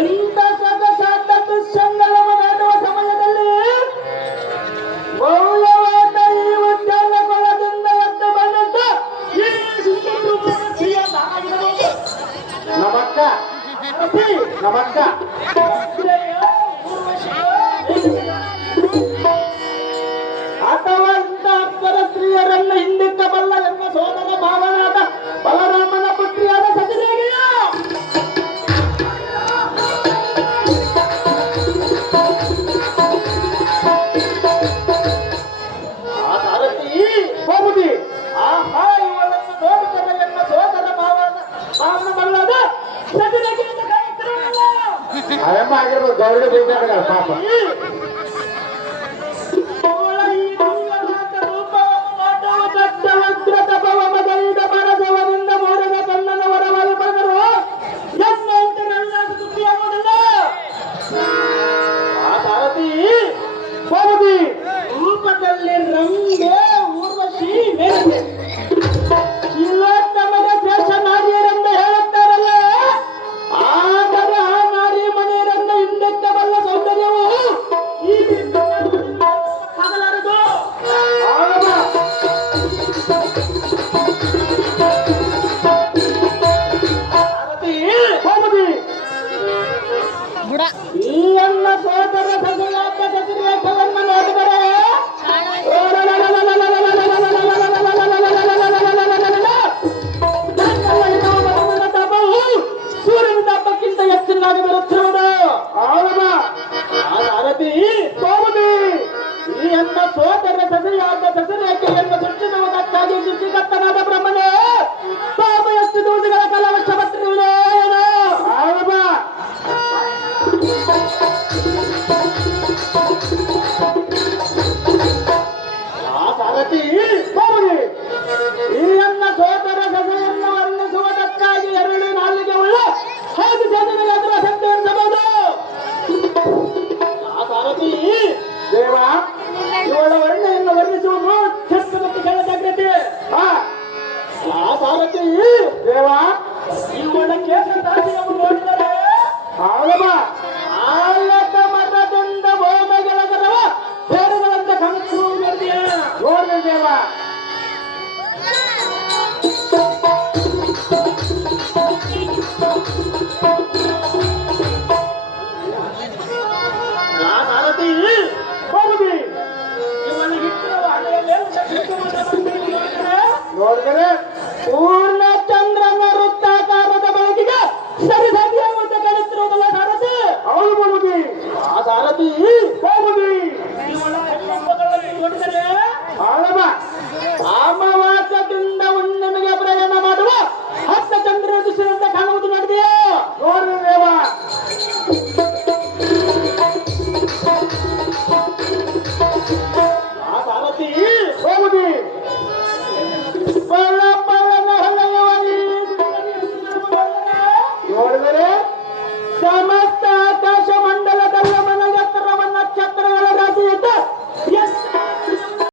ಇಂಥ ಸದಸಾಧ ದುಶ್ಚಂದನವ ನಾಡುವ ಸಮಯದಲ್ಲಿ ಭವ್ಯವಾದ ಈ ಉದ್ಯಾನ ಕೊಳದಿಂದ ಎದ್ದು ಬಂದದ್ದು ಈ ಸುಂದರ ನಾಗಿರಬಹುದು. ನಮಕ್ಕ ನಮಕ್ಕ ಅಥವಾ ಇಂಥ ಅಪ್ಸರ ಸ್ತ್ರೀಯರನ್ನು ಹಿಂದಿಕ್ಕಬಲ್ಲ ಎಂಬ ಸೋದರ ಭಾವನಾದ ಬಲರಾಮನ ಪುತ್ರಿಯಾದ ಸತಿದೇವಿಯು ಆ ಸಾರಥಿ ಹೋಗುದಿ ಆಹಾ ಇವಳನ್ನು ನೋಡಿದರೆ ಎನ್ನ ಸೋದರ ಭಾವನ ಬಲ್ಲದ ಸತಿದೇವಿಯಿಂದ ಕಾಯುತ್ತಿರಲಿಲ್ಲ. ಅಯ್ಯಮ್ಮ ಆಗಿರ್ಬೋದು ಗೌರವ ಬೇಕಾಗ ಪಾಪ ರೂಪದಲ್ಲಿ ರಂಗೆ ಊರ್ವಶಿ ಮೇಲಕ್ಕೆ ನಮಗೆ ಶ್ರೇಷ್ಠ ನಾರಿಯರೆಂದು ಹೇಳುತ್ತಾರಲ್ಲ, ಆದರೆ ಆ ನಾರಿ ಮನೆಯರನ್ನು ಹಿಂದಕ್ಕೆ ಬಲ್ಲ ಸೌಂದರ್ಯವು ಈ ಆಗಲಾರದು. ಈ ಎಲ್ಲ ಸೋದರ ಸದಲಾದ ಸಸಿರೇಖವನ್ನು ನೋಡಿದರೆ ಸೂರ್ಯನ ತಾಪಕ್ಕಿಂತ ಹೆಚ್ಚಿನದಾಗಿ ಬರುತ್ತಿರುವುದು. ಸಾರಥಿ ಸೋಮದಿ ಈ ಎಲ್ಲ ಸೋದರ ಸಸಿಯಾದ ಸಸಿರೇಖೆಯನ್ನು ಸೃಷ್ಟಿಸುವುದಕ್ಕಾಗಿ ಸೃಷ್ಟಿಕರ್ತನಾದ ಬ್ರಹ್ಮನೇ ಪಾಪ ಎಷ್ಟು ದೂರಗಳ ಕಾಲ ವರ್ಷಪಟ್ಟಿರುವುದೇ ಏನು? ಸಾರಥಿ ಸೋಮದಿ ಈ ಎಲ್ಲ ಸೋದರ ಸಸಿಯನ್ನು ವರ್ಣಿಸುವುದಕ್ಕಾಗಿ ಎರಡು ನಾಲಿಗೆ ಉಳ್ಳ 5 ಜನರಿಗೆ ಅದರ ಶಬ್ದ ಎನಿಸಬಹುದು. ಸಾರಥಿ ದೇವ ಇವಳ ವರ್ಣೆಯನ್ನು ವರ್ಣಿಸುವುದು ಚಕ್ರವರ್ತಿ ಕೆಳ ಜಾಗ್ರತೆ. ಸಾರಥಿ ದೇವ ಇವಳ ಕೇಶ ದಾಸಿಯನ್ನು ನೋಡಿದರೆ ಆಲದ ಮರದಿಂದ ಭೋಮಗೆಳಗರವ ಬೇರುಗಳಂತೆ ಕಾಣಿಸುವುದಿದೆಯಾ? ನೋಡಿದೆ ದೇವ. ಸಾರಥಿ ಹೋಗುದಿ ಇವನಿಗಿಟ್ಟಿರುವ ಹಣೆಯಲ್ಲಿ ನೋಡಿದರೆ ಪೂರ್ಣ